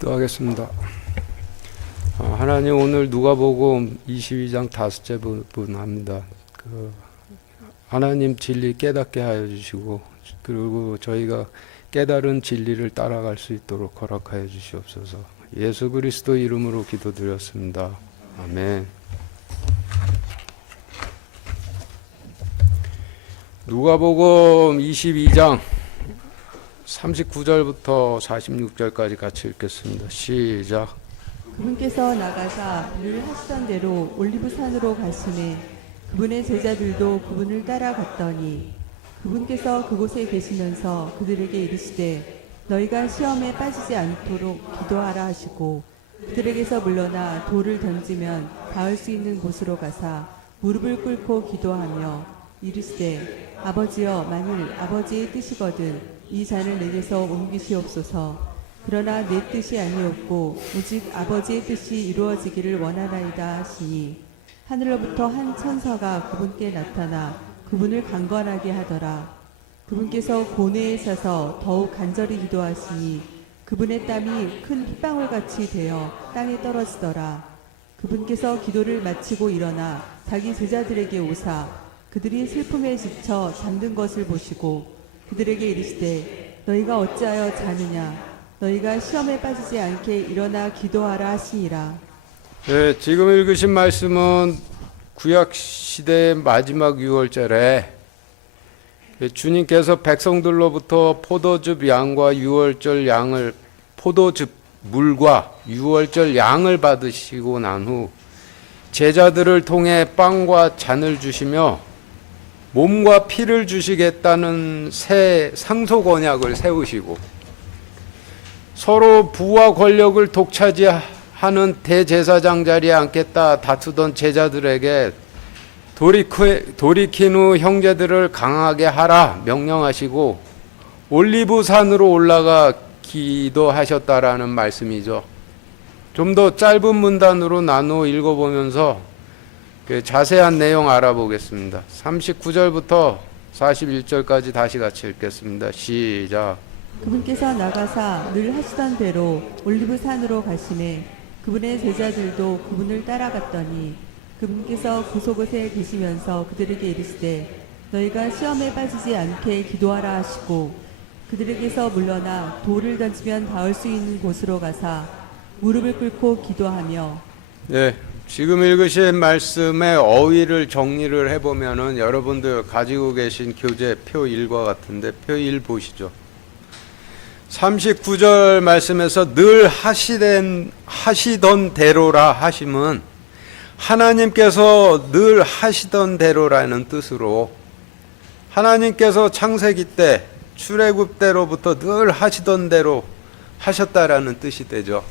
기도하겠습니다. 하나님, 오늘 누가복음 22장 5째 부분합니다. 하나님 진리 깨닫게 하여 주시고, 그리고 저희가 깨달은 진리를 따라갈 수 있도록 허락하여 주시옵소서. 예수 그리스도 이름으로 기도드렸습니다. 아멘. 누가복음 22장 39절부터 46절까지 같이 읽겠습니다. 시작. 그분께서 나가사 늘 하시던 대로 올리브산으로 가시매 그분의 제자들도 그분을 따라갔더니 그분께서 그곳에 계시면서 그들에게 이르시되 너희가 시험에 빠지지 않도록 기도하라 하시고 그들에게서 물러나 돌을 던지면 닿을 수 있는 곳으로 가사 무릎을 꿇고 기도하며 이르시되 아버지여, 만일 아버지의 뜻이거든 이 잔을 내게서 옮기시옵소서. 그러나 내 뜻이 아니었고 오직 아버지의 뜻이 이루어지기를 원하나이다 하시니 하늘로부터 한 천사가 그분께 나타나 그분을 강권하게 하더라. 그분께서 고뇌에 차서 더욱 간절히 기도하시니 그분의 땀이 큰 핏방울같이 되어 땅에 떨어지더라. 그분께서 기도를 마치고 일어나 자기 제자들에게 오사 그들이 슬픔에 지쳐 잠든 것을 보시고 그들에게 이르시되 너희가 어찌하여 자느냐 너희가 시험에 빠지지 않게 일어나 기도하라 하시니라. 네, 지금 읽으신 말씀은 구약시대의 마지막 유월절에 주님께서 백성들로부터 포도즙 양과 유월절 양을 포도즙 물과 유월절 양을 받으시고 난 후 제자들을 통해 빵과 잔을 주시며 몸과 피를 주시겠다는 새 상속 언약을 세우시고 서로 부와 권력을 독차지하는 대제사장 자리에 앉겠다 다투던 제자들에게 돌이킨 후 형제들을 강하게 하라 명령하시고 올리브산으로 올라가 기도하셨다라는 말씀이죠. 좀 더 짧은 문단으로 나누어 읽어보면서 그 자세한 내용 알아보겠습니다. 39절부터 41절까지 다시 같이 읽겠습니다. 시작. 그분께서 나가사 늘 하시던 대로 올리브산으로 가시매 그분의 제자들도 그분을 따라갔더니 그분께서 그곳에 계시면서 그들에게 이르시되 너희가 시험에 빠지지 않게 기도하라 하시고 그들에게서 물러나 돌을 던지면 닿을 수 있는 곳으로 가사 무릎을 꿇고 기도하며. 네, 지금 읽으신 말씀의 어휘를 정리를 해보면은 여러분들 가지고 계신 교재 표 1과 같은데 표 1 보시죠. 39절 말씀에서 늘 하시던 대로라 하심은 하나님께서 늘 하시던 대로라는 뜻으로 하나님께서 창세기 때 출애굽 때로부터 늘 하시던 대로 하셨다라는 뜻이 되죠.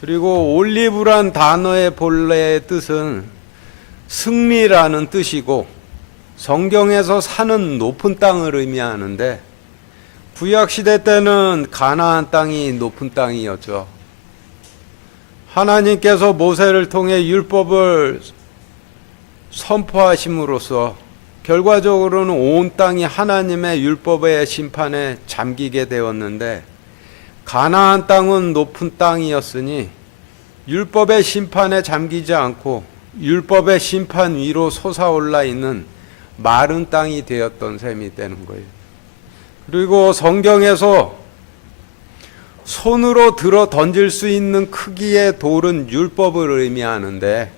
그리고 올리브란 단어의 본래의 뜻은 승리라는 뜻이고 성경에서 사는 높은 땅을 의미하는데 구약시대 때는 가나안 땅이 높은 땅이었죠. 하나님께서 모세를 통해 율법을 선포하심으로써 결과적으로는 온 땅이 하나님의 율법의 심판에 잠기게 되었는데 가나안 땅은 높은 땅이었으니 율법의 심판에 잠기지 않고 율법의 심판 위로 솟아올라 있는 마른 땅이 되었던 셈이 되는 거예요. 그리고 성경에서 손으로 들어 던질 수 있는 크기의 돌은 율법을 의미하는데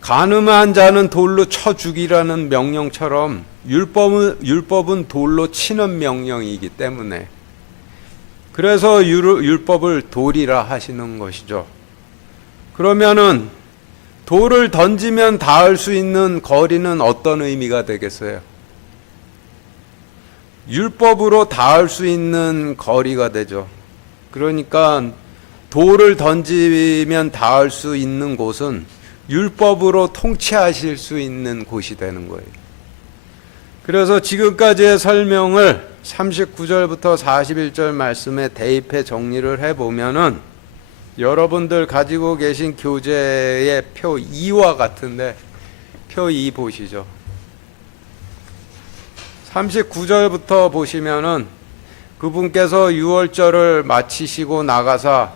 간음한 자는 돌로 쳐 죽이라는 명령처럼 율법은 돌로 치는 명령이기 때문에 그래서 율법을 돌이라 하시는 것이죠. 그러면은 돌을 던지면 닿을 수 있는 거리는 어떤 의미가 되겠어요? 율법으로 닿을 수 있는 거리가 되죠. 그러니까 돌을 던지면 닿을 수 있는 곳은 율법으로 통치하실 수 있는 곳이 되는 거예요. 그래서 지금까지의 설명을 39절부터 41절 말씀에 대입해 정리를 해보면은 여러분들 가지고 계신 교재의 표 2와 같은데 표 2 보시죠. 39절부터 보시면은 그분께서 유월절을 마치시고 나가사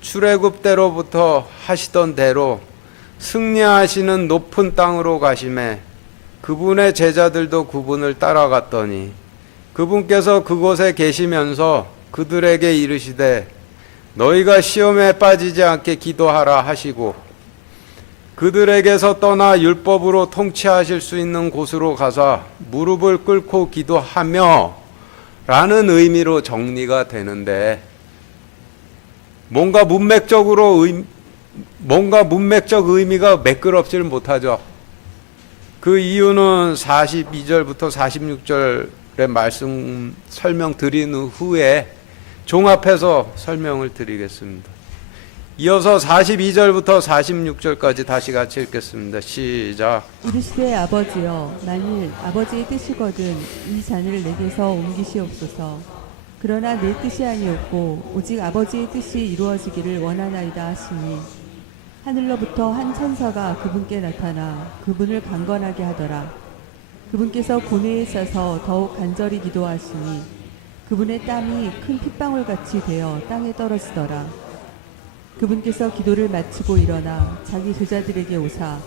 출애굽 때로부터 하시던 대로 승리하시는 높은 땅으로 가심에 그분의 제자들도 그분을 따라갔더니 그분께서 그곳에 계시면서 그들에게 이르시되 너희가 시험에 빠지지 않게 기도하라 하시고 그들에게서 떠나 율법으로 통치하실 수 있는 곳으로 가서 무릎을 꿇고 기도하며 라는 의미로 정리가 되는데 뭔가 문맥적 의미가 매끄럽지를 못하죠. 그 이유는 42절부터 46절의 말씀 설명 드린 후에 종합해서 설명을 드리겠습니다. 이어서 42절부터 46절까지 다시 같이 읽겠습니다. 시작. 이르시되 아버지여 만일 아버지의 뜻이거든 이 잔을 내게서 옮기시옵소서. 그러나 내 뜻이 아니었고 오직 아버지의 뜻이 이루어지기를 원하나이다 하시니 하늘로부터 한 천사가 그분께 나타나 그분을 강건하게 하더라. 그분께서 고뇌에 싸서 더욱 간절히 기도하시니 그분의 땀이 큰 핏방울같이 되어 땅에 떨어지더라. 그분께서 기도를 마치고 일어나 자기 제자들에게 오사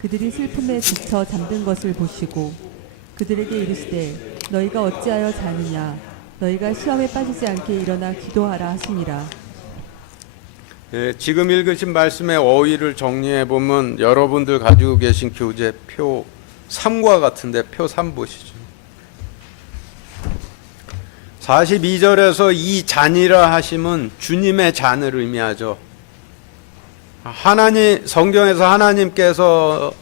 그들이 슬픔에 지쳐 잠든 것을 보시고 그들에게 이르시되 너희가 어찌하여 자느냐 너희가 시험에 빠지지 않게 일어나 기도하라 하시니라. 지금 읽으신 말씀의 어휘를 정리해 보면 여러분들 가지고 계신 교재 표 3과 같은데 표 3 보시죠. 42절에서 이 잔이라 하심은 주님의 잔을 의미하죠. 성경에서 하나님께서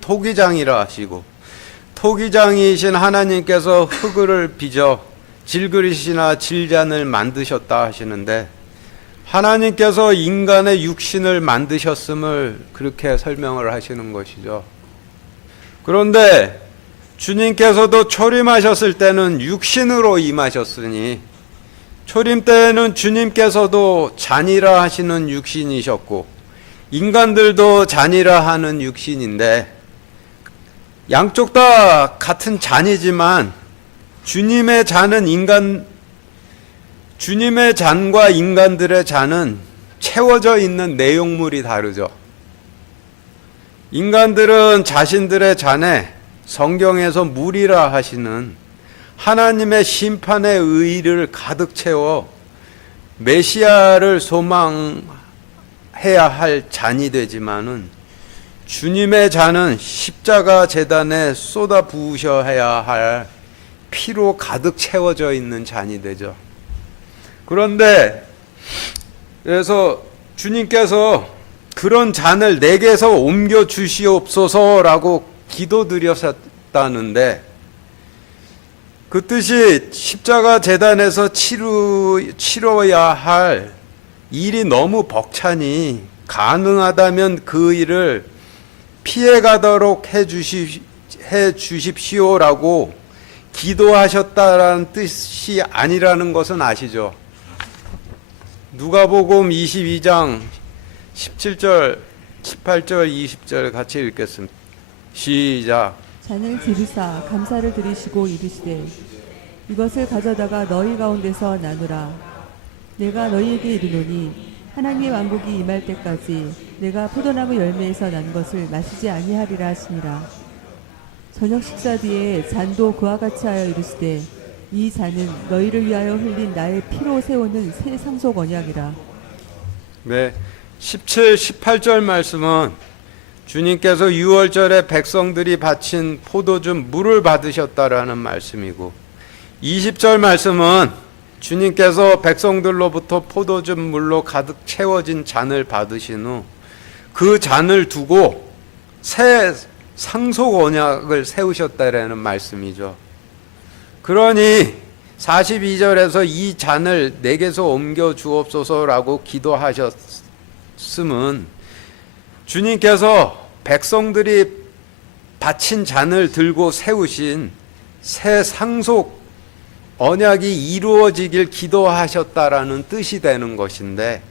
토기장이라 하시고 토기장이신 하나님께서 흙을 빚어 질그릇이나 질잔을 만드셨다 하시는데 하나님께서 인간의 육신을 만드셨음을 그렇게 설명을 하시는 것이죠. 그런데 주님께서도 초림하셨을 때는 육신으로 임하셨으니 초림 때에는 주님께서도 잔이라 하시는 육신이셨고 인간들도 잔이라 하는 육신인데 양쪽 다 같은 잔이지만 주님의 잔과 인간들의 잔은 채워져 있는 내용물이 다르죠. 인간들은 자신들의 잔에 성경에서 물이라 하시는 하나님의 심판의 의를 가득 채워 메시아를 소망해야 할 잔이 되지만은 주님의 잔은 십자가 제단에 쏟아 부으셔야 할 피로 가득 채워져 있는 잔이 되죠. 그런데 그래서 주님께서 그런 잔을 내게서 옮겨 주시옵소서라고 기도드렸다는데 그 뜻이 십자가 제단에서 치러야 할 일이 너무 벅차니 가능하다면 그 일을 피해가도록 해 주십시오라고 기도하셨다라는 뜻이 아니라는 것은 아시죠? 누가복음 22장 17절, 18절, 20절 같이 읽겠습니다. 시작. 잔을 지르사 감사를 드리시고 이르시되 이것을 가져다가 너희 가운데서 나누라. 내가 너희에게 이르노니 하나님의 왕국이 임할 때까지 내가 포도나무 열매에서 난 것을 마시지 아니하리라 하시니라. 저녁 식사 뒤에 잔도 그와 같이 하여 이르시되 이 잔은 너희를 위하여 흘린 나의 피로 세우는 새 상속 언약이라. 네, 17, 18절 말씀은 주님께서 유월절에 백성들이 바친 포도주 물을 받으셨다라는 말씀이고 20절 말씀은 주님께서 백성들로부터 포도주 물로 가득 채워진 잔을 받으신 후 그 잔을 두고 새 상속 언약을 세우셨다라는 말씀이죠. 그러니 42절에서 이 잔을 내게서 옮겨 주옵소서라고 기도하셨음은 주님께서 백성들이 바친 잔을 들고 세우신 새 상속 언약이 이루어지길 기도하셨다라는 뜻이 되는 것인데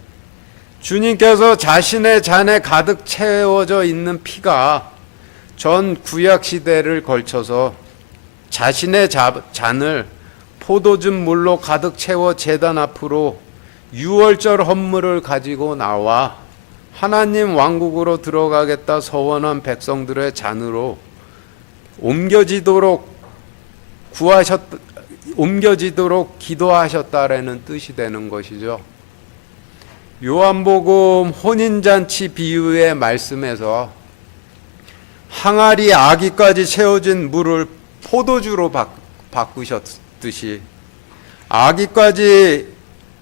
주님께서 자신의 잔에 가득 채워져 있는 피가 전 구약 시대를 걸쳐서 자신의 잔을 포도즙 물로 가득 채워 제단 앞으로 유월절 헌물을 가지고 나와 하나님 왕국으로 들어가겠다 서원한 백성들의 잔으로 옮겨지도록 기도하셨다라는 뜻이 되는 것이죠. 요한복음 혼인잔치 비유의 말씀에서 항아리 아기까지 채워진 물을 포도주로 바꾸셨듯이 아기까지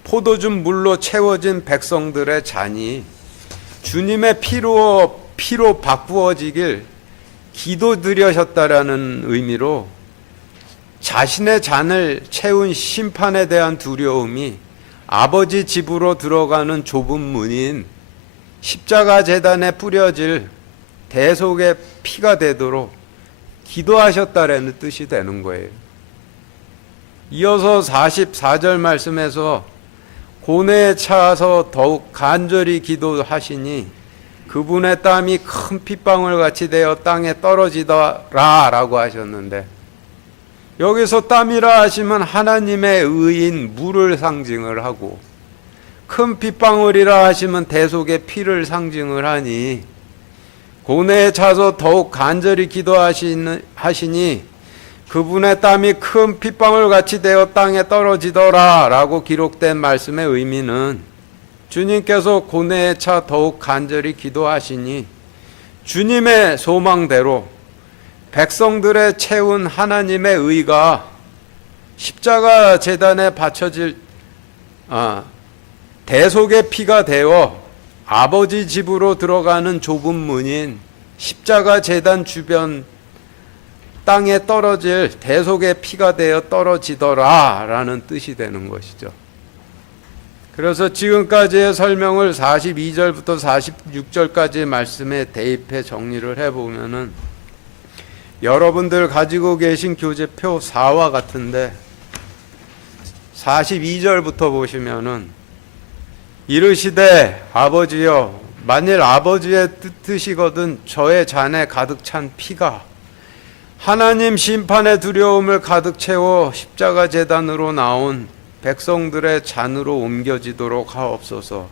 포도주 물로 채워진 백성들의 잔이 주님의 피로 바꾸어지길 기도드리셨다라는 의미로 자신의 잔을 채운 심판에 대한 두려움이 아버지 집으로 들어가는 좁은 문인 십자가 제단에 뿌려질 대속의 피가 되도록 기도하셨다라는 뜻이 되는 거예요. 이어서 44절 말씀에서 고뇌에 차서 더욱 간절히 기도하시니 그분의 땀이 큰 핏방울 같이 되어 땅에 떨어지더라 라고 하셨는데, 여기서 땀이라 하시면 하나님의 의인 물을 상징을 하고, 큰 핏방울이라 하시면 대속의 피를 상징을 하니, 고뇌에 차서 더욱 간절히 기도하시니 그분의 땀이 큰 핏방울 같이 되어 땅에 떨어지더라 라고 기록된 말씀의 의미는, 주님께서 고뇌에 차 더욱 간절히 기도하시니 주님의 소망대로 백성들의 채운 하나님의 의가 십자가 제단에 바쳐질 대속의 피가 되어 아버지 집으로 들어가는 좁은 문인 십자가 제단 주변 땅에 떨어질 대속의 피가 되어 떨어지더라 라는 뜻이 되는 것이죠. 그래서 지금까지의 설명을 42절부터 46절까지의 말씀에 대입해 정리를 해보면은, 여러분들 가지고 계신 교재표 4와 같은데 42절부터 보시면은, 이르시되 아버지여 만일 아버지의 뜻이거든 저의 잔에 가득 찬 피가 하나님 심판의 두려움을 가득 채워 십자가 제단으로 나온 백성들의 잔으로 옮겨지도록 하옵소서.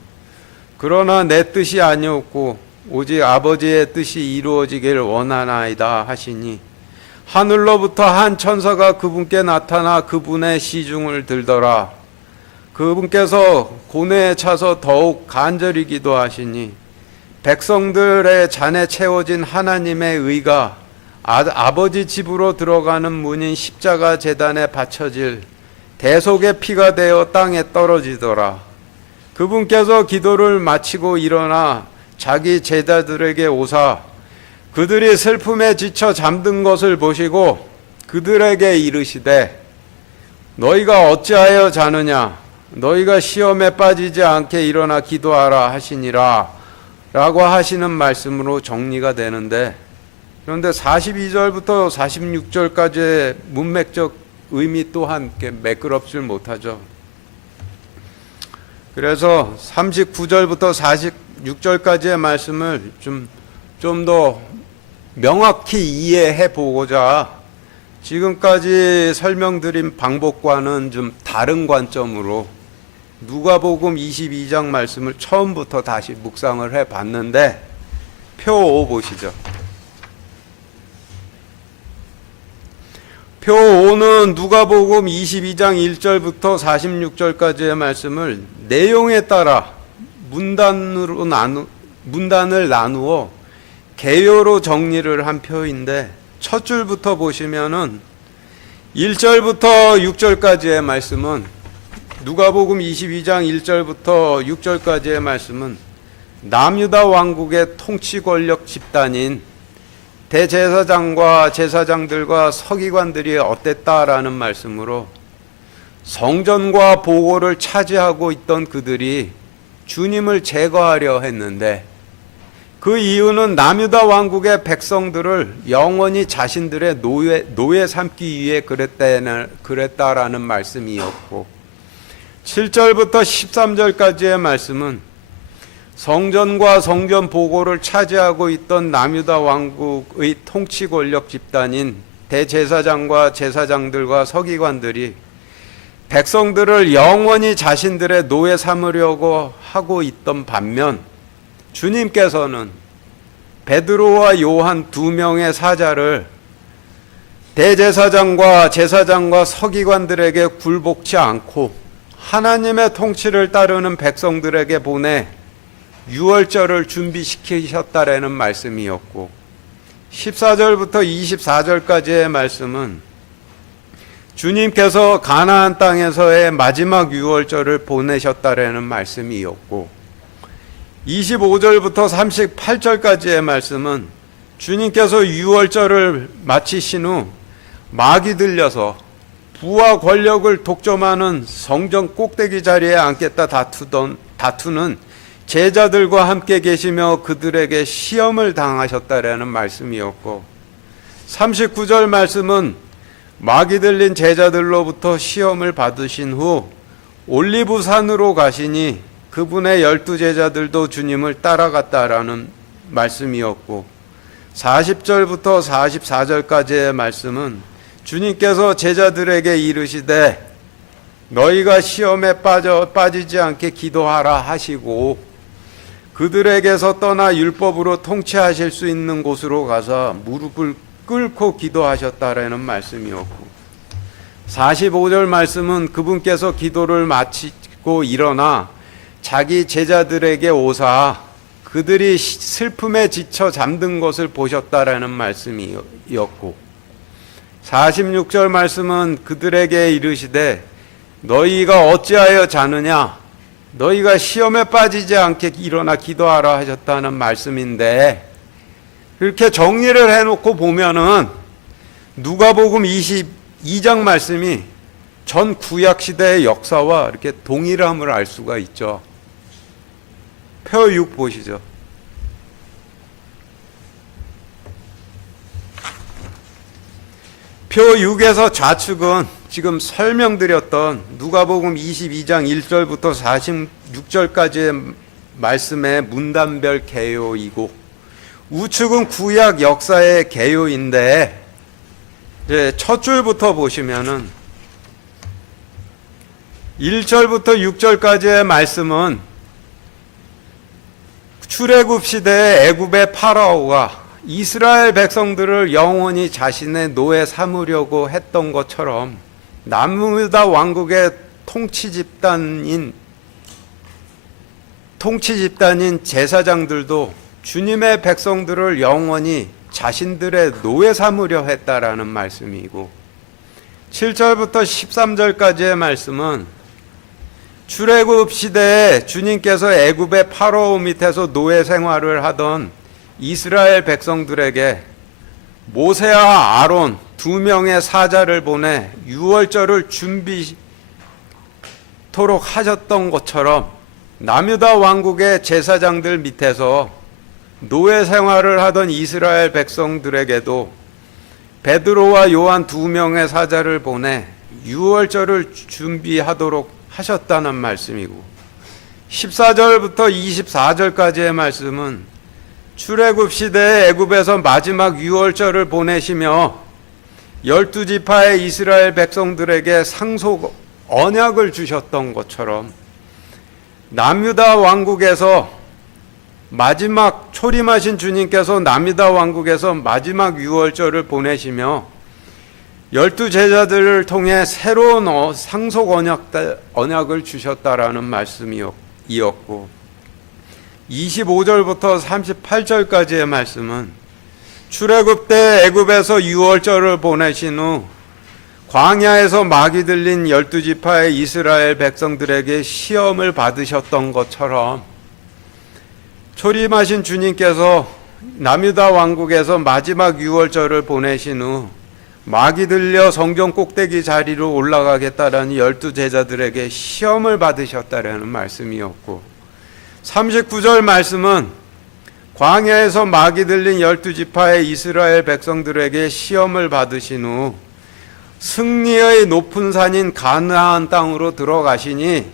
그러나 내 뜻이 아니었고 오직 아버지의 뜻이 이루어지길 원하나이다 하시니, 하늘로부터 한 천사가 그분께 나타나 그분의 시중을 들더라. 그분께서 고뇌에 차서 더욱 간절히 기도하시니 백성들의 잔에 채워진 하나님의 의가 아버지 집으로 들어가는 문인 십자가 제단에 바쳐질 대속의 피가 되어 땅에 떨어지더라. 그분께서 기도를 마치고 일어나 자기 제자들에게 오사 그들이 슬픔에 지쳐 잠든 것을 보시고 그들에게 이르시되 너희가 어찌하여 자느냐, 너희가 시험에 빠지지 않게 일어나 기도하라 하시니라 라고 하시는 말씀으로 정리가 되는데, 그런데 42절부터 46절까지의 문맥적 의미 또한 매끄럽질 못하죠. 그래서 39절부터 46절까지의 말씀을 좀 더 명확히 이해해 보고자 지금까지 설명드린 방법과는 좀 다른 관점으로 누가복음 22장 말씀을 처음부터 다시 묵상을 해 봤는데, 표 5 보시죠. 표 5는 누가복음 22장 1절부터 46절까지의 말씀을 내용에 따라 문단을 나누어 개요로 정리를 한 표인데, 첫 줄부터 보시면은 1절부터 6절까지의 말씀은, 누가복음 22장 1절부터 6절까지의 말씀은 남유다 왕국의 통치 권력 집단인 대제사장과 제사장들과 서기관들이 어땠다라는 말씀으로, 성전과 보고를 차지하고 있던 그들이 주님을 제거하려 했는데, 그 이유는 남유다 왕국의 백성들을 영원히 자신들의 노예 삼기 위해 그랬다라는 말씀이었고, 7절부터 13절까지의 말씀은 성전과 성전 보고를 차지하고 있던 남유다 왕국의 통치 권력 집단인 대제사장과 제사장들과 서기관들이 백성들을 영원히 자신들의 노예 삼으려고 하고 있던 반면 주님께서는 베드로와 요한 두 명의 사자를 대제사장과 제사장과 서기관들에게 굴복치 않고 하나님의 통치를 따르는 백성들에게 보내 유월절을 준비시키셨다라는 말씀이었고, 14절부터 24절까지의 말씀은 주님께서 가나안 땅에서의 마지막 유월절을 보내셨다라는 말씀이었고, 25절부터 38절까지의 말씀은 주님께서 유월절을 마치신 후 막이 들려서 부와 권력을 독점하는 성전 꼭대기 자리에 앉겠다 다투는 제자들과 함께 계시며 그들에게 시험을 당하셨다라는 말씀이었고, 39절 말씀은 막이 들린 제자들로부터 시험을 받으신 후 올리브산으로 가시니 그분의 12제자들도 주님을 따라갔다라는 말씀이었고, 40절부터 44절까지의 말씀은 주님께서 제자들에게 이르시되 너희가 시험에 빠지지 않게 기도하라 하시고 그들에게서 떠나 율법으로 통치하실 수 있는 곳으로 가서 무릎을 꿇고 기도하셨다라는 말씀이었고, 45절 말씀은 그분께서 기도를 마치고 일어나 자기 제자들에게 오사 그들이 슬픔에 지쳐 잠든 것을 보셨다라는 말씀이었고, 46절 말씀은 그들에게 이르시되 너희가 어찌하여 자느냐, 너희가 시험에 빠지지 않게 일어나 기도하라 하셨다는 말씀인데, 이렇게 정리를 해놓고 보면은 누가복음 22장 말씀이 전 구약 시대의 역사와 이렇게 동일함을 알 수가 있죠. 표 6 보시죠. 표 6에서 좌측은 지금 설명드렸던 누가복음 22장 1절부터 46절까지의 말씀의 문단별 개요이고, 우측은 구약 역사의 개요인데, 첫 줄부터 보시면은 1절부터 6절까지의 말씀은 출애굽 시대의 애굽의 파라오가 이스라엘 백성들을 영원히 자신의 노예 삼으려고 했던 것처럼 남유다 왕국의 통치 집단인 제사장들도 주님의 백성들을 영원히 자신들의 노예 삼으려 했다라는 말씀이고, 7절부터 13절까지의 말씀은 출애굽 시대에 주님께서 애굽의 파라오 밑에서 노예 생활을 하던 이스라엘 백성들에게 모세와 아론 두 명의 사자를 보내 유월절을 준비토록 하셨던 것처럼 남유다 왕국의 제사장들 밑에서 노예 생활을 하던 이스라엘 백성들에게도 베드로와 요한 두 명의 사자를 보내 유월절을 준비하도록 하셨다는 말씀이고, 14절부터 24절까지의 말씀은 출애굽 시대에 애굽에서 마지막 유월절을 보내시며 12지파의 이스라엘 백성들에게 상속 언약을 주셨던 것처럼 남유다 왕국에서 마지막 초림하신 주님께서 남유다 왕국에서 마지막 유월절을 보내시며 12제자들을 통해 새로운 상속 언약을 주셨다라는 말씀이었고, 25절부터 38절까지의 말씀은 출애굽 때 애굽에서 유월절을 보내신 후 광야에서 막이 들린 12지파의 이스라엘 백성들에게 시험을 받으셨던 것처럼 초림하신 주님께서 남유다 왕국에서 마지막 유월절을 보내신 후 막이 들려 성전 꼭대기 자리로 올라가겠다라는 12제자들에게 시험을 받으셨다라는 말씀이었고, 39절 말씀은 광야에서 막이 들린 12지파의 이스라엘 백성들에게 시험을 받으신 후 승리의 높은 산인 가나안 땅으로 들어가시니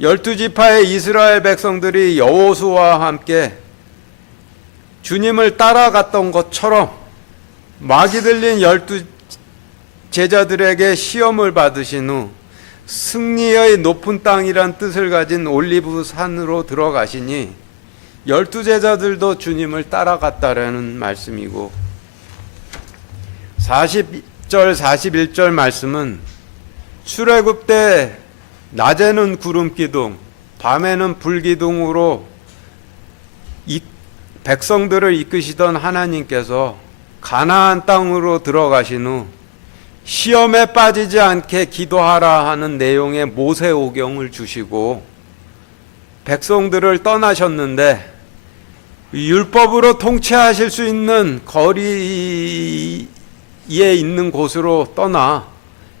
12지파의 이스라엘 백성들이 여호수아와 함께 주님을 따라갔던 것처럼 막이 들린 12제자들에게 시험을 받으신 후 승리의 높은 땅이란 뜻을 가진 올리브 산으로 들어가시니 12제자들도 주님을 따라갔다라는 말씀이고, 40절 41절 말씀은 출애굽 때 낮에는 구름 기둥, 밤에는 불 기둥으로 백성들을 이끄시던 하나님께서 가나안 땅으로 들어가신 후 시험에 빠지지 않게 기도하라 하는 내용의 모세오경을 주시고 백성들을 떠나셨는데, 율법으로 통치하실 수 있는 거리에 있는 곳으로 떠나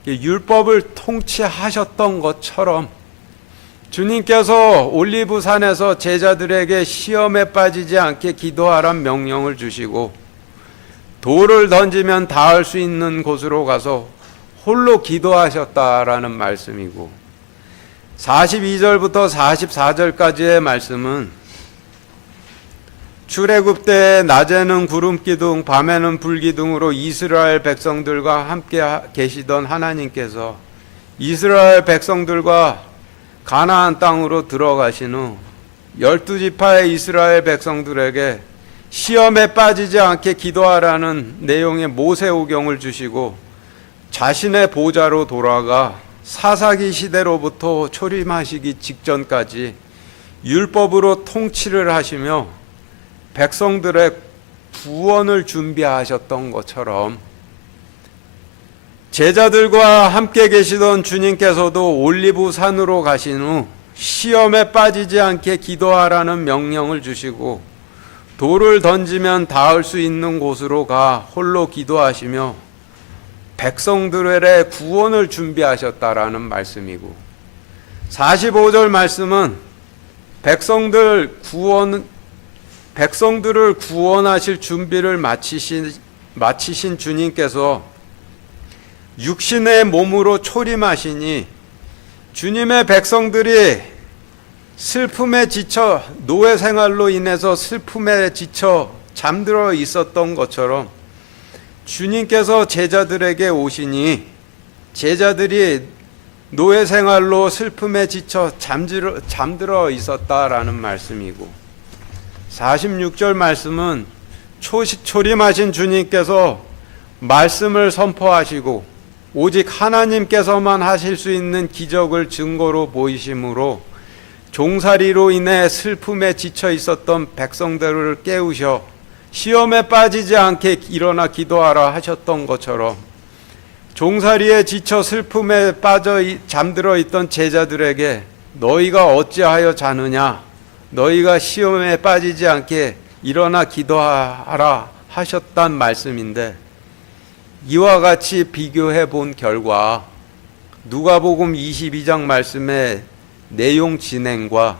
율법을 통치하셨던 것처럼 주님께서 올리브산에서 제자들에게 시험에 빠지지 않게 기도하란 명령을 주시고, 돌을 던지면 닿을 수 있는 곳으로 가서 홀로 기도하셨다라는 말씀이고, 42절부터 44절까지의 말씀은 출애굽 때 낮에는 구름 기둥, 밤에는 불 기둥으로 이스라엘 백성들과 함께 계시던 하나님께서 이스라엘 백성들과 가나안 땅으로 들어가신 후 12지파의 이스라엘 백성들에게 시험에 빠지지 않게 기도하라는 내용의 모세오경을 주시고, 자신의 보좌로 돌아가 사사기 시대로부터 초림하시기 직전까지 율법으로 통치를 하시며 백성들의 구원을 준비하셨던 것처럼, 제자들과 함께 계시던 주님께서도 올리브 산으로 가신 후 시험에 빠지지 않게 기도하라는 명령을 주시고, 돌을 던지면 닿을 수 있는 곳으로 가 홀로 기도하시며 백성들의 구원을 준비하셨다라는 말씀이고, 45절 말씀은 백성들을 구원하실 준비를 마치신 주님께서 육신의 몸으로 초림하시니, 주님의 백성들이 슬픔에 지쳐 노예 생활로 인해서 슬픔에 지쳐 잠들어 있었던 것처럼 주님께서 제자들에게 오시니 제자들이 노예 생활로 슬픔에 지쳐 잠들어 있었다라는 말씀이고, 46절 말씀은 초림하신 주님께서 말씀을 선포하시고 오직 하나님께서만 하실 수 있는 기적을 증거로 보이심으로 종살이로 인해 슬픔에 지쳐 있었던 백성들을 깨우셔 시험에 빠지지 않게 일어나 기도하라 하셨던 것처럼, 종살이에 지쳐 슬픔에 빠져 잠들어 있던 제자들에게 너희가 어찌하여 자느냐, 너희가 시험에 빠지지 않게 일어나 기도하라 하셨단 말씀인데, 이와 같이 비교해 본 결과 누가복음 22장 말씀의 내용 진행과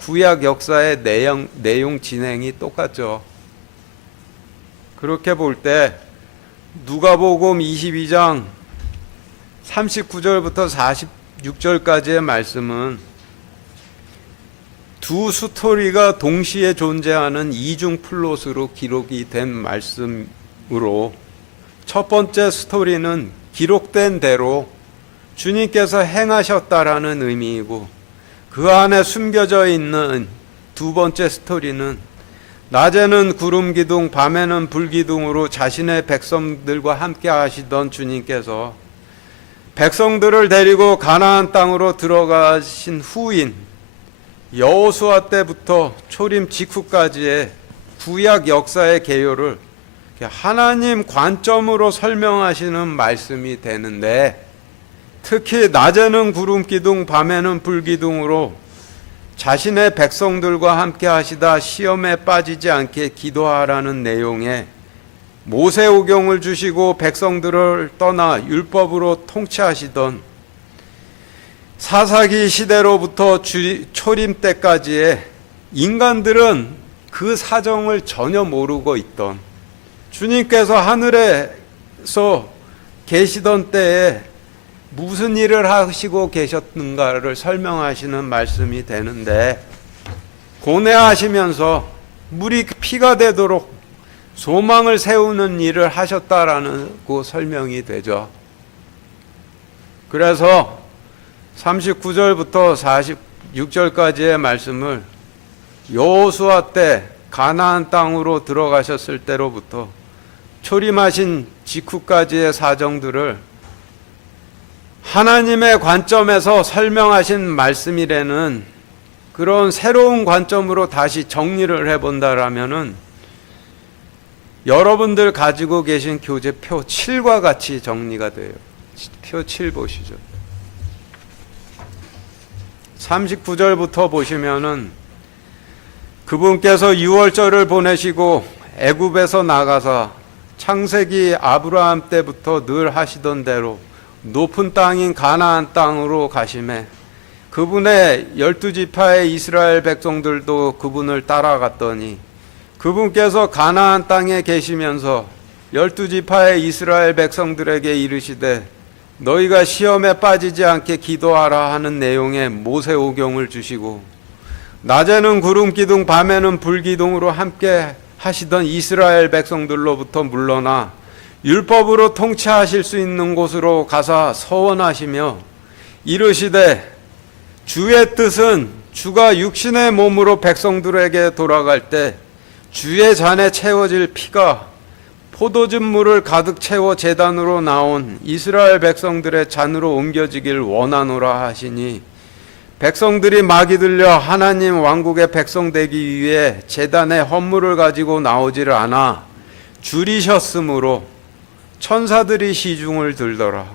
구약 역사의 내용 진행이 똑같죠. 그렇게 볼 때 누가복음 22장 39절부터 46절까지의 말씀은 두 스토리가 동시에 존재하는 이중 플롯으로 기록이 된 말씀으로, 첫 번째 스토리는 기록된 대로 주님께서 행하셨다라는 의미이고, 그 안에 숨겨져 있는 두 번째 스토리는 낮에는 구름 기둥, 밤에는 불 기둥으로 자신의 백성들과 함께 하시던 주님께서 백성들을 데리고 가나안 땅으로 들어가신 후인 여호수아 때부터 초림 직후까지의 구약 역사의 개요를 하나님 관점으로 설명하시는 말씀이 되는데, 특히 낮에는 구름 기둥, 밤에는 불 기둥으로 자신의 백성들과 함께 하시다 시험에 빠지지 않게 기도하라는 내용의 모세오경을 주시고 백성들을 떠나 율법으로 통치하시던 사사기 시대로부터 초림 때까지의 인간들은 그 사정을 전혀 모르고 있던 주님께서 하늘에서 계시던 때에 무슨 일을 하시고 계셨는가를 설명하시는 말씀이 되는데, 고뇌하시면서 물이 피가 되도록 소망을 세우는 일을 하셨다라는 그 설명이 되죠. 그래서 39절부터 46절까지의 말씀을 여호수아 때 가나안 땅으로 들어가셨을 때로부터 초림하신 직후까지의 사정들을 하나님의 관점에서 설명하신 말씀이라는 그런 새로운 관점으로 다시 정리를 해본다라면은 여러분들 가지고 계신 교재 표 7과 같이 정리가 돼요. 표 7 보시죠. 39절부터 보시면은 그분께서 유월절을 보내시고 애굽에서 나가사 창세기 아브라함 때부터 늘 하시던 대로 높은 땅인 가나안 땅으로 가심에 그분의 12지파의 이스라엘 백성들도 그분을 따라갔더니 그분께서 가나안 땅에 계시면서 12지파의 이스라엘 백성들에게 이르시되 너희가 시험에 빠지지 않게 기도하라 하는 내용의 모세오경을 주시고 낮에는 구름기둥 밤에는 불기둥으로 함께 하시던 이스라엘 백성들로부터 물러나 율법으로 통치하실 수 있는 곳으로 가사 서원하시며 이르시되 주의 뜻은 주가 육신의 몸으로 백성들에게 돌아갈 때 주의 잔에 채워질 피가 포도즙 물을 가득 채워 제단으로 나온 이스라엘 백성들의 잔으로 옮겨지길 원하노라 하시니 백성들이 막이 들려 하나님 왕국의 백성 되기 위해 제단에 헌물을 가지고 나오지를 않아 줄이셨으므로 천사들이 시중을 들더라.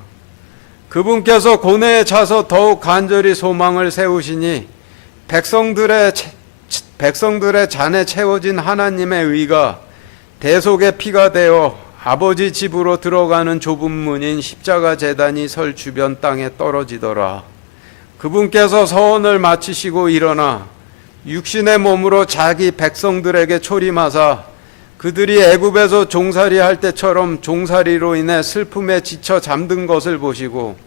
그분께서 고뇌에 차서 더욱 간절히 소망을 세우시니 백성들의 잔에 채워진 하나님의 의가 대속의 피가 되어 아버지 집으로 들어가는 좁은 문인 십자가 제단이 설 주변 땅에 떨어지더라. 그분께서 서원을 마치시고 일어나 육신의 몸으로 자기 백성들에게 초림하사 그들이 애굽에서 종살이 할 때처럼 종살이로 인해 슬픔에 지쳐 잠든 것을 보시고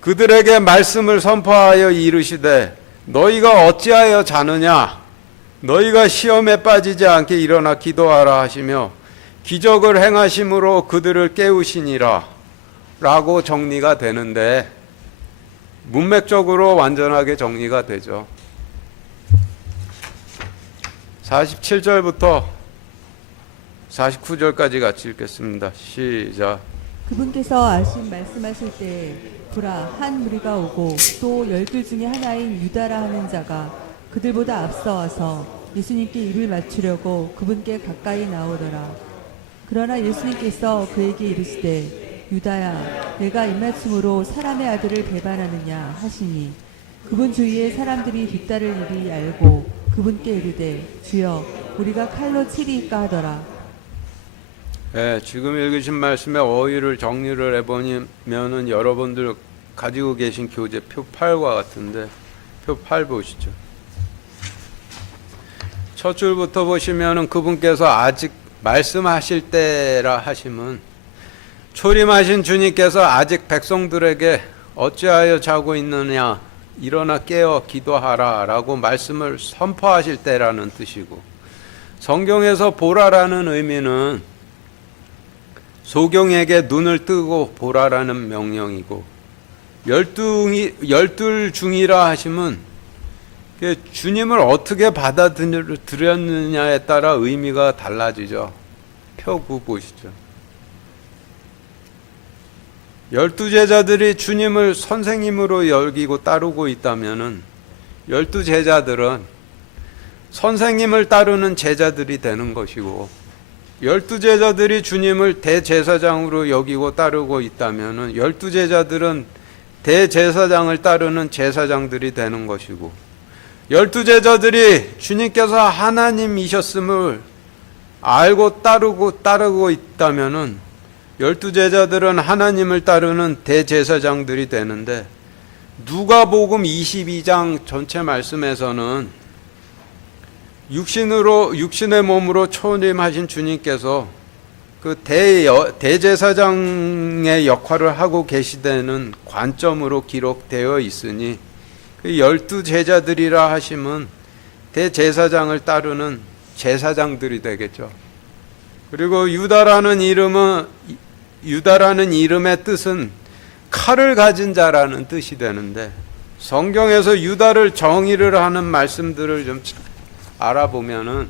그들에게 말씀을 선포하여 이르시되 너희가 어찌하여 자느냐 너희가 시험에 빠지지 않게 일어나 기도하라 하시며 기적을 행하심으로 그들을 깨우시니라 라고 정리가 되는데 문맥적으로 완전하게 정리가 되죠. 47절부터 49절까지 같이 읽겠습니다. 시작. 그분께서 아신 말씀하실 때 보라 한 무리가 오고 또 12 중에 하나인 유다라 하는 자가 그들보다 앞서 와서 예수님께 입을 맞추려고 그분께 가까이 나오더라. 그러나 예수님께서 그에게 이르시되 유다야 내가 입맞춤으로 사람의 아들을 배반하느냐 하시니 그분 주위에 사람들이 뒤따를 일이 알고 그분께 이르되 주여 우리가 칼로 치리이까 하더라. 네, 지금 읽으신 말씀의 어휘를 정리를 해보면은 여러분들 가지고 계신 교재 표 8과 같은데 표 8 보시죠. 첫 줄부터 보시면은 그분께서 아직 말씀하실 때라 하시면 초림하신 주님께서 아직 백성들에게 어찌하여 자고 있느냐 일어나 깨어 기도하라 라고 말씀을 선포하실 때라는 뜻이고 성경에서 보라라는 의미는 소경에게 눈을 뜨고 보라라는 명령이고 열둘 중이라 하시면 주님을 어떻게 받아들였느냐에 따라 의미가 달라지죠. 표 9 보시죠. 12제자들이 주님을 선생님으로 여기고 따르고 있다면은 12제자들은 선생님을 따르는 제자들이 되는 것이고 12제자들이 주님을 대제사장으로 여기고 따르고 있다면은 12제자들은 대제사장을 따르는 제사장들이 되는 것이고 12제자들이 주님께서 하나님이셨음을 알고 따르고 있다면은 12제자들은 하나님을 따르는 대제사장들이 되는데 누가복음 22장 전체 말씀에서는 육신의 몸으로 초림하신 주님께서 그 대제사장의 역할을 하고 계시다는 관점으로 기록되어 있으니 그 12제자들이라 하시면 대제사장을 따르는 제사장들이 되겠죠. 그리고 유다라는 이름의 뜻은 칼을 가진 자라는 뜻이 되는데 성경에서 유다를 정의를 하는 말씀들을 좀 알아보면은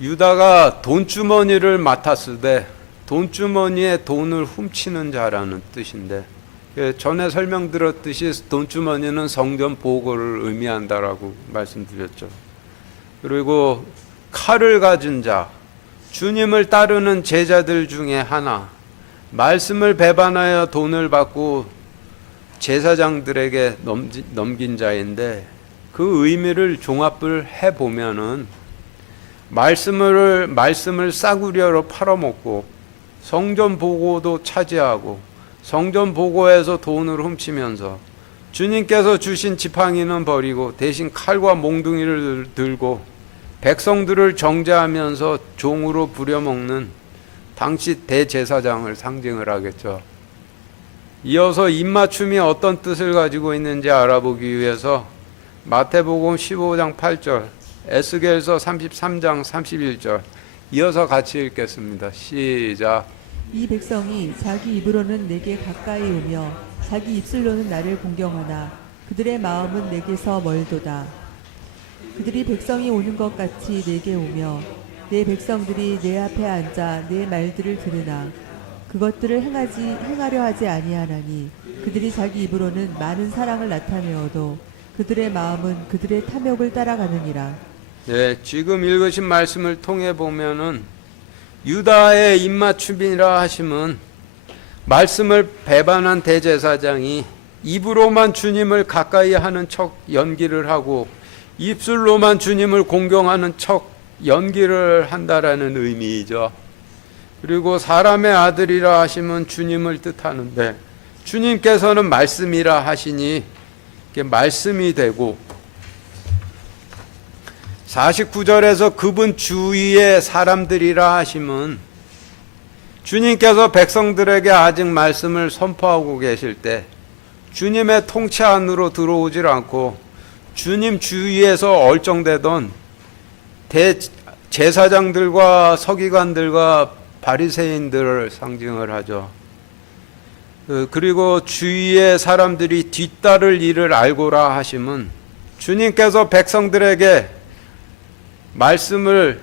유다가 돈주머니를 맡았으되 돈주머니에 돈을 훔치는 자라는 뜻인데, 전에 설명드렸듯이 돈주머니는 성전 보고를 의미한다라고 말씀드렸죠. 그리고 칼을 가진 자, 주님을 따르는 제자들 중에 하나, 말씀을 배반하여 돈을 받고 제사장들에게 넘긴 자인데, 그 의미를 종합을 해보면은 말씀을 싸구려로 팔아먹고 성전 보고도 차지하고 성전 보고에서 돈을 훔치면서 주님께서 주신 지팡이는 버리고 대신 칼과 몽둥이를 들고 백성들을 정죄하면서 종으로 부려먹는 당시 대제사장을 상징을 하겠죠. 이어서 입맞춤이 어떤 뜻을 가지고 있는지 알아보기 위해서 마태복음 15장 8절, 에스겔서 33장 31절 이어서 같이 읽겠습니다. 시작. 이 백성이 자기 입으로는 내게 가까이 오며 자기 입술로는 나를 공경하나 그들의 마음은 내게서 멀도다. 그들이 백성이 오는 것 같이 내게 오며 내 백성들이 내 앞에 앉아 내 말들을 들으나 그것들을 행하려 하지 아니하나니 그들이 자기 입으로는 많은 사랑을 나타내어도 그들의 마음은 그들의 탐욕을 따라가느니라. 네, 지금 읽으신 말씀을 통해 보면은 유다의 입맞춤이라 하심은 말씀을 배반한 대제사장이 입으로만 주님을 가까이 하는 척 연기를 하고 입술로만 주님을 공경하는 척 연기를 한다라는 의미이죠. 그리고 사람의 아들이라 하시면 주님을 뜻하는데 주님께서는 말씀이라 하시니 이게 말씀이 되고, 49절에서 그분 주위의 사람들이라 하시면 주님께서 백성들에게 아직 말씀을 선포하고 계실 때 주님의 통치 안으로 들어오질 않고 주님 주위에서 얼쩡대던 대제사장들과 서기관들과 바리새인들을 상징을 하죠. 그리고 주위의 사람들이 뒤따를 일을 알고라 하심은 주님께서 백성들에게 말씀을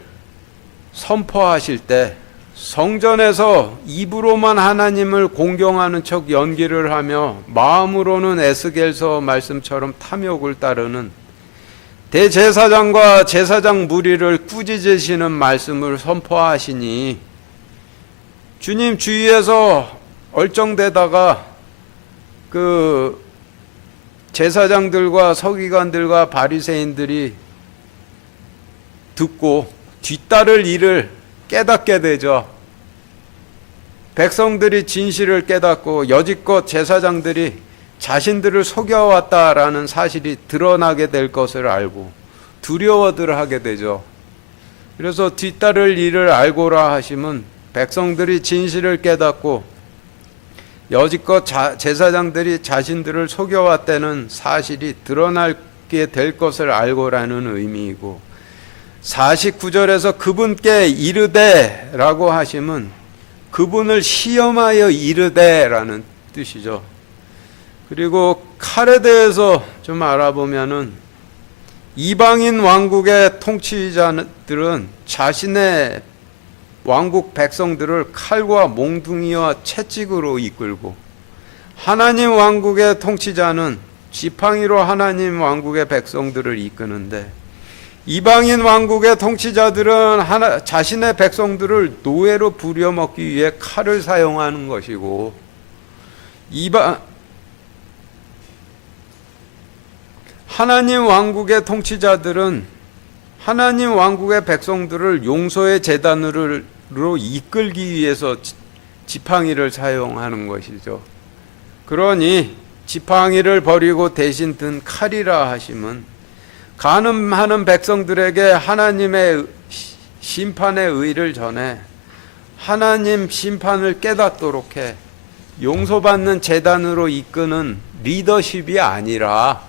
선포하실 때 성전에서 입으로만 하나님을 공경하는 척 연기를 하며 마음으로는 에스겔서 말씀처럼 탐욕을 따르는 대제사장과 제사장 무리를 꾸짖으시는 말씀을 선포하시니 주님 주위에서 얼쩡대다가 그 제사장들과 서기관들과 바리새인들이 듣고 뒤따를 일을 깨닫게 되죠. 백성들이 진실을 깨닫고 여지껏 제사장들이 자신들을 속여왔다라는 사실이 드러나게 될 것을 알고 두려워들 하게 되죠. 그래서 뒤따를 일을 알고라 하시면 백성들이 진실을 깨닫고 여지껏 제사장들이 자신들을 속여왔다는 사실이 드러나게 될 것을 알고라는 의미이고, 49절에서 그분께 이르되 라고 하시면 그분을 시험하여 이르되 라는 뜻이죠. 그리고 칼에 대해서 좀 알아보면은 이방인 왕국의 통치자들은 자신의 왕국 백성들을 칼과 몽둥이와 채찍으로 이끌고, 하나님 왕국의 통치자는 지팡이로 하나님 왕국의 백성들을 이끄는데, 이방인 왕국의 통치자들은 자신의 백성들을 노예로 부려먹기 위해 칼을 사용하는 것이고, 하나님 왕국의 통치자들은 하나님 왕국의 백성들을 용서의 제단으로 이끌기 위해서 지팡이를 사용하는 것이죠. 그러니 지팡이를 버리고 대신 든 칼이라 하심은 간음하는 백성들에게 하나님의 심판의 의를 전해 하나님 심판을 깨닫도록 해 용서받는 제단으로 이끄는 리더십이 아니라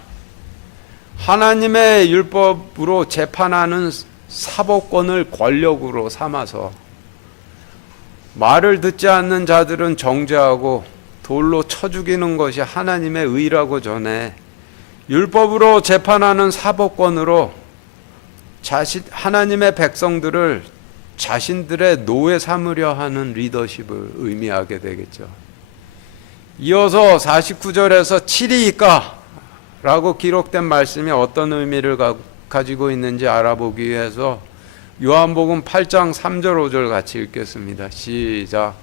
하나님의 율법으로 재판하는 사법권을 권력으로 삼아서 말을 듣지 않는 자들은 정죄하고 돌로 쳐 죽이는 것이 하나님의 의라고 전해 율법으로 재판하는 사법권으로 하나님의 백성들을 자신들의 노예 삼으려 하는 리더십을 의미하게 되겠죠. 이어서 49절에서 7위이까 라고 기록된 말씀이 어떤 의미를 가지고 있는지 알아보기 위해서 요한복음 8장 3절 5절 같이 읽겠습니다. 시작.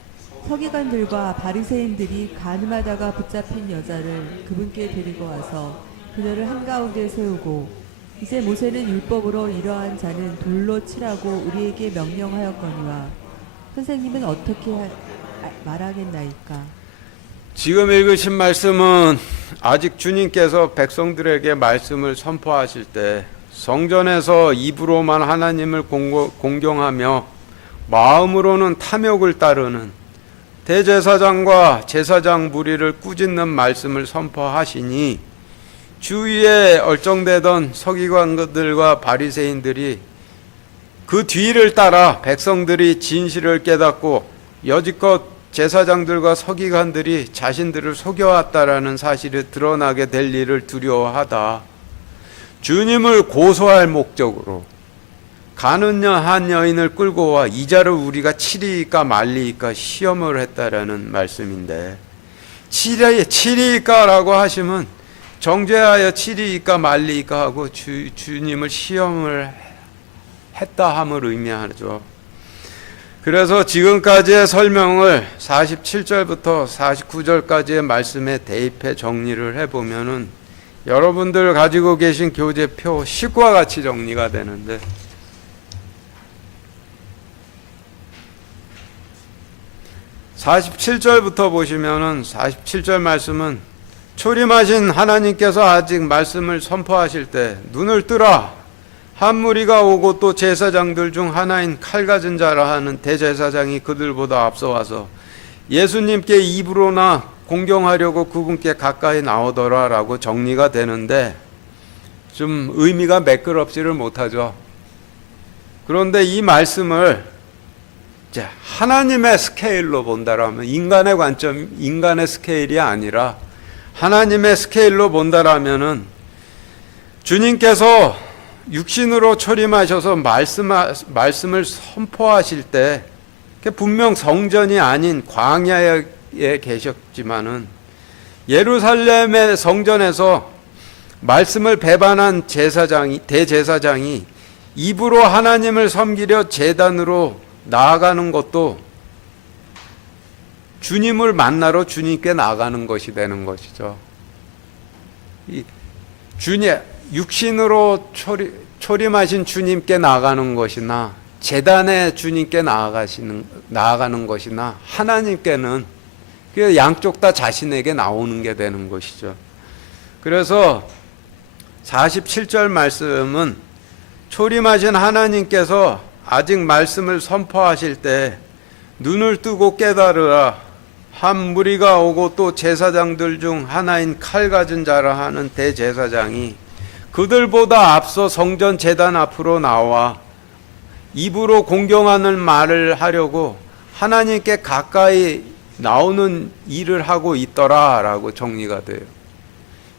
서기관들과 바리새인들이 가늠하다가 붙잡힌 여자를 그분께 데리고 와서 그녀를 한가운데 세우고 이제 모세는 율법으로 이러한 자는 돌로 치라고 우리에게 명령하였거니와 선생님은 어떻게 말하겠나이까. 지금 읽으신 말씀은 아직 주님께서 백성들에게 말씀을 선포하실 때 성전에서 입으로만 하나님을 공경하며 마음으로는 탐욕을 따르는 대제사장과 제사장 무리를 꾸짖는 말씀을 선포하시니 주위에 얼쩡대던 서기관들과 바리새인들이 그 뒤를 따라 백성들이 진실을 깨닫고 여지껏 제사장들과 서기관들이 자신들을 속여왔다라는 사실이 드러나게 될 일을 두려워하다 주님을 고소할 목적으로 가는 한 여인을 끌고 와 이자를 우리가 치리이까 말리이까 시험을 했다라는 말씀인데, 치리이까라고 하시면 정죄하여 치리이까 말리이까 하고 주님을 시험을 했다 함을 의미하죠. 그래서 지금까지의 설명을 47절부터 49절까지의 말씀에 대입해 정리를 해보면은 여러분들 가지고 계신 교재표 10과 같이 정리가 되는데, 47절부터 보시면은 47절 말씀은 초림하신 하나님께서 아직 말씀을 선포하실 때 눈을 뜨라 한 무리가 오고 또 제사장들 중 하나인 칼 가진 자라 하는 대제사장이 그들보다 앞서 와서 예수님께 입으로나 공경하려고 그분께 가까이 나오더라라고 정리가 되는데 좀 의미가 매끄럽지를 못하죠. 그런데 이 말씀을 이제 하나님의 스케일로 본다라면, 인간의 관점, 인간의 스케일이 아니라 하나님의 스케일로 본다라면은 주님께서 육신으로 초림하셔서 말씀을 선포하실 때 분명 성전이 아닌 광야에 계셨지만은 예루살렘의 성전에서 말씀을 배반한 대제사장이 입으로 하나님을 섬기려 제단으로 나아가는 것도 주님을 만나러 주님께 나가는 것이 되는 것이죠. 육신으로 초림하신 주님께 나가는 것이나 제단에 주님께 나아가는 것이나 하나님께는 그 양쪽 다 자신에게 나오는 게 되는 것이죠. 그래서 47절 말씀은 초림하신 하나님께서 아직 말씀을 선포하실 때 눈을 뜨고 깨달으라 한 무리가 오고 또 제사장들 중 하나인 칼 가진 자라 하는 대제사장이 그들보다 앞서 성전 제단 앞으로 나와 입으로 공경하는 말을 하려고 하나님께 가까이 나오는 일을 하고 있더라라고 정리가 돼요.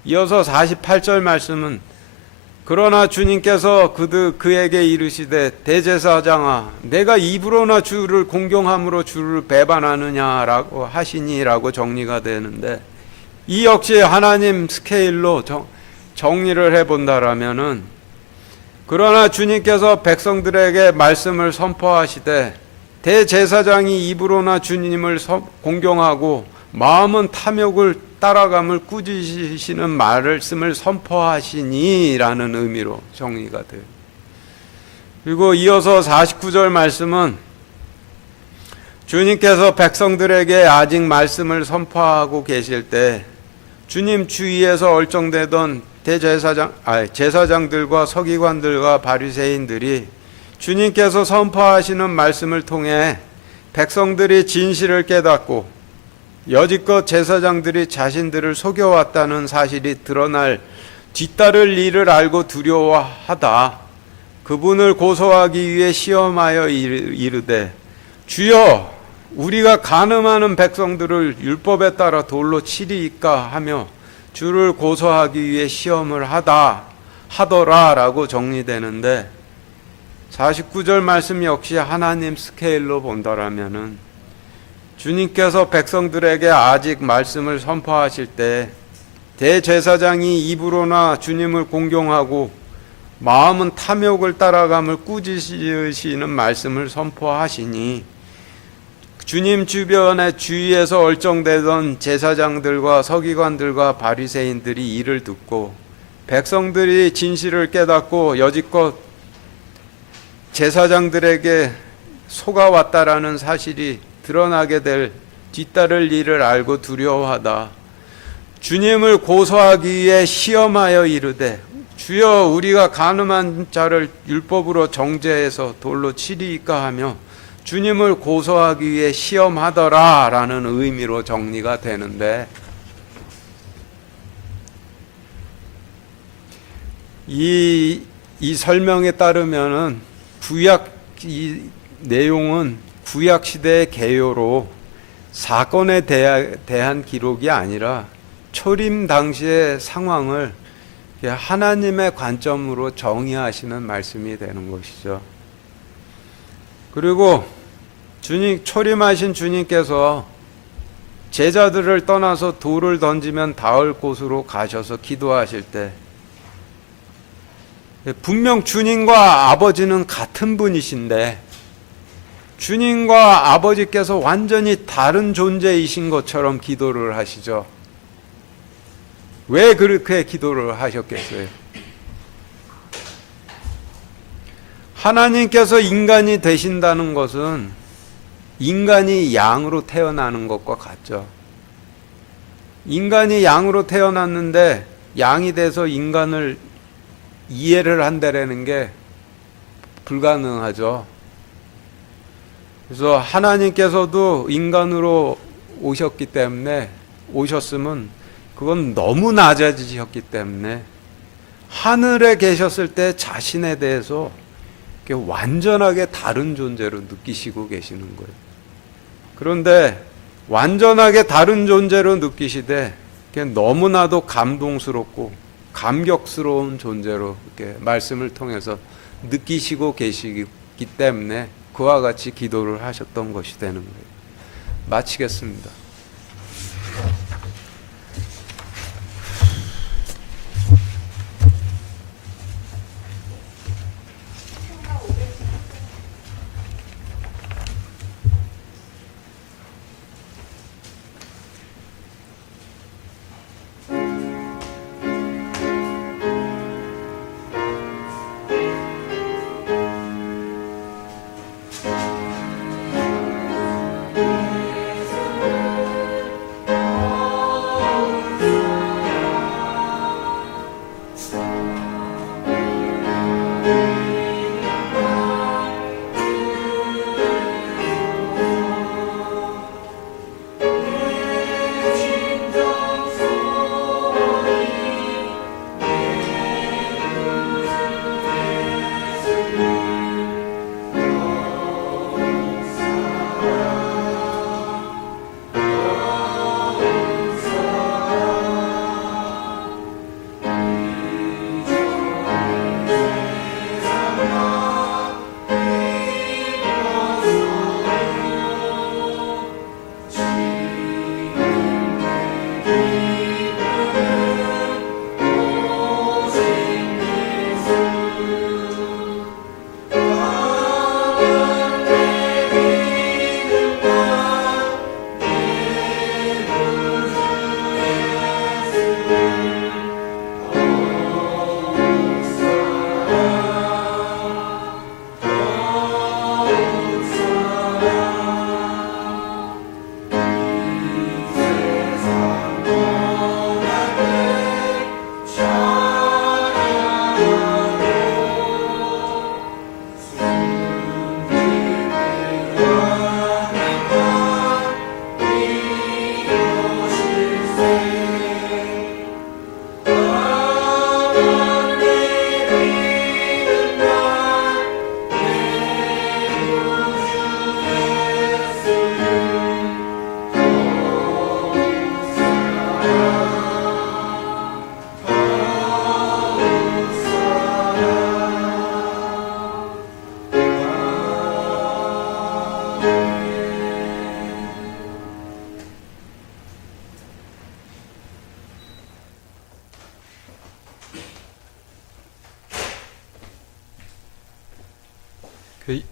이어서 48절 말씀은 그러나 주님께서 그에게 이르시되 대제사장아 내가 입으로나 주를 공경함으로 주를 배반하느냐라고 하시니라고 정리가 되는데, 이 역시 하나님 스케일로 정리를 해본다라면은 그러나 주님께서 백성들에게 말씀을 선포하시되 대제사장이 입으로나 주님을 공경하고 마음은 탐욕을 따라감을 꾸짖으시는 말씀을 선포하시니라는 의미로 정리가 돼요. 그리고 이어서 49절 말씀은 주님께서 백성들에게 아직 말씀을 선포하고 계실 때 주님 주위에서 얼쩡대던 제사장들과 서기관들과 바리새인들이 주님께서 선포하시는 말씀을 통해 백성들이 진실을 깨닫고 여지껏 제사장들이 자신들을 속여왔다는 사실이 드러날 뒤따를 일을 알고 두려워하다 그분을 고소하기 위해 시험하여 이르되 주여 우리가 간음하는 백성들을 율법에 따라 돌로 치리이까 하며 주를 고소하기 위해 시험을 하더라라고 정리되는데 49절 말씀 역시 하나님 스케일로 본다라면은 주님께서 백성들에게 아직 말씀을 선포하실 때 대제사장이 입으로나 주님을 공경하고 마음은 탐욕을 따라감을 꾸짖으시는 말씀을 선포하시니 주님 주변에 주위에서 얼쩡대던 제사장들과 서기관들과 바리새인들이 이를 듣고 백성들이 진실을 깨닫고 여지껏 제사장들에게 속아왔다라는 사실이 드러나게 될 뒤따를 일을 알고 두려워하다. 주님을 고소하기 위해 시험하여 이르되 주여 우리가 간음한 자를 율법으로 정죄해서 돌로 치리이까 하며 주님을 고소하기 위해 시험하더라 라는 의미로 정리가 되는데 이 설명에 따르면은 이 내용은 구약 시대의 개요로 사건에 대한 기록이 아니라 초림 당시의 상황을 하나님의 관점으로 정의하시는 말씀이 되는 것이죠. 그리고 초림하신 주님께서 제자들을 떠나서 돌을 던지면 닿을 곳으로 가셔서 기도하실 때 분명 주님과 아버지는 같은 분이신데 주님과 아버지께서 완전히 다른 존재이신 것처럼 기도를 하시죠. 왜 그렇게 기도를 하셨겠어요? 하나님께서 인간이 되신다는 것은 인간이 양으로 태어나는 것과 같죠. 인간이 양으로 태어났는데 양이 돼서 인간을 이해를 한다라는 게 불가능하죠. 그래서 하나님께서도 인간으로 오셨기 때문에 오셨으면 그건 너무 낮아지셨기 때문에 하늘에 계셨을 때 자신에 대해서 완전하게 다른 존재로 느끼시고 계시는 거예요. 그런데 완전하게 다른 존재로 느끼시되 너무나도 감동스럽고 감격스러운 존재로 이렇게 말씀을 통해서 느끼시고 계시기 때문에 그와 같이 기도를 하셨던 것이 되는 거예요. 마치겠습니다.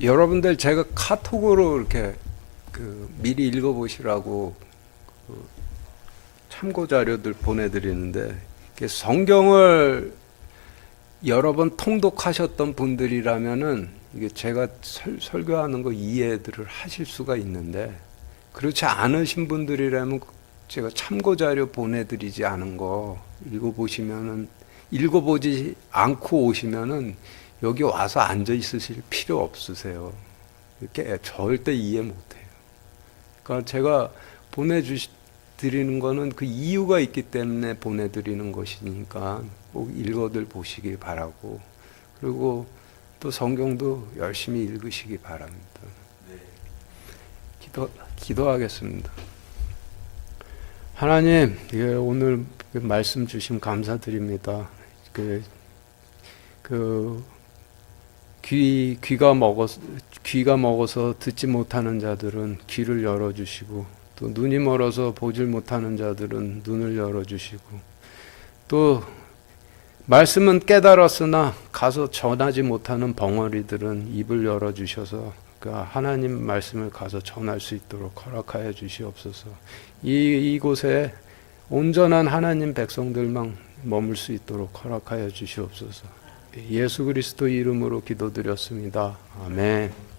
여러분들 제가 카톡으로 이렇게 미리 읽어보시라고 참고 자료들 보내드리는데, 성경을 여러 번 통독하셨던 분들이라면은 이게 제가 설교하는 거 이해들을 하실 수가 있는데, 그렇지 않으신 분들이라면 제가 참고 자료 보내드리지 않은 거 읽어보지 않고 오시면은 여기 와서 앉아 있으실 필요 없으세요. 이렇게 절대 이해 못해요. 그러니까 제가 보내드리는 거는 그 이유가 있기 때문에 보내드리는 것이니까 꼭 읽어들 보시기 바라고, 그리고 또 성경도 열심히 읽으시기 바랍니다. 기도하겠습니다. 하나님, 오늘 말씀 주심 감사드립니다. 귀가 먹어서 듣지 못하는 자들은 귀를 열어주시고, 또 눈이 멀어서 보질 못하는 자들은 눈을 열어주시고, 또 말씀은 깨달았으나 가서 전하지 못하는 벙어리들은 입을 열어주셔서 하나님 말씀을 가서 전할 수 있도록 허락하여 주시옵소서. 이곳에 온전한 하나님 백성들만 머물 수 있도록 허락하여 주시옵소서. 예수 그리스도 이름으로 기도드렸습니다. 아멘.